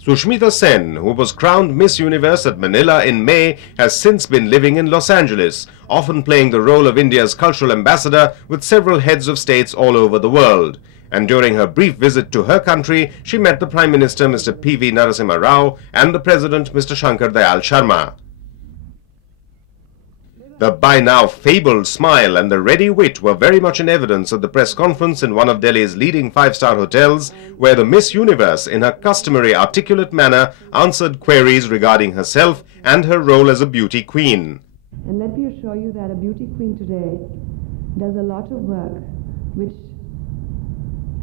Sushmita Sen, who was crowned Miss Universe at Manila in May, has since been living in Los Angeles, often playing the role of India's cultural ambassador with several heads of states all over the world. And during her brief visit to her country, she met the Prime Minister Mr. P.V. Narasimha Rao and the President Mr. Shankar Dayal Sharma. The by now fabled smile and the ready wit were very much in evidence at the press conference in one of Delhi's leading five-star hotels, where the Miss Universe, in her customary articulate manner, answered queries regarding herself and her role as a beauty queen. And let me assure you that a beauty queen today does a lot of work which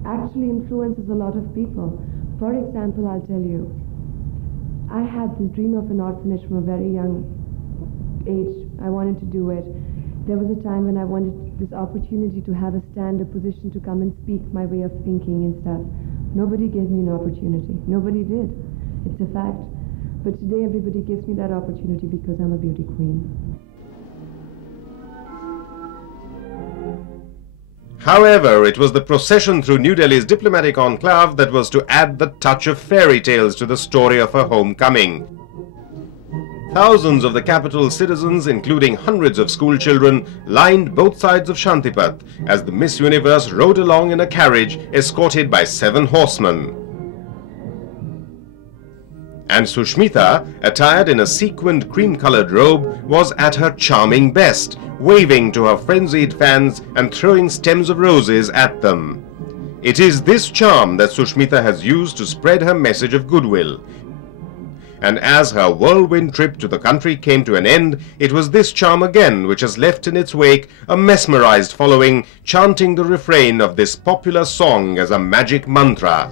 actually influences a lot of people. For example, I'll tell you, I had this dream of an orphanage from a very young age. I wanted to do it. There was a time when I wanted this opportunity to have a stand, a position to come and speak my way of thinking and stuff. Nobody gave me an opportunity. Nobody did. It's a fact. But today everybody gives me that opportunity because I'm a beauty queen. However, it was the procession through New Delhi's diplomatic enclave that was to add the touch of fairy tales to the story of her homecoming. Thousands of the capital's citizens, including hundreds of school children, lined both sides of Shantipat as the Miss Universe rode along in a carriage escorted by 7 horsemen. And Sushmita, attired in a sequined cream-colored robe, was at her charming best, waving to her frenzied fans and throwing stems of roses at them. It is this charm that Sushmita has used to spread her message of goodwill. And as her whirlwind trip to the country came to an end, it was this charm again which has left in its wake a mesmerized following, chanting the refrain of this popular song as a magic mantra.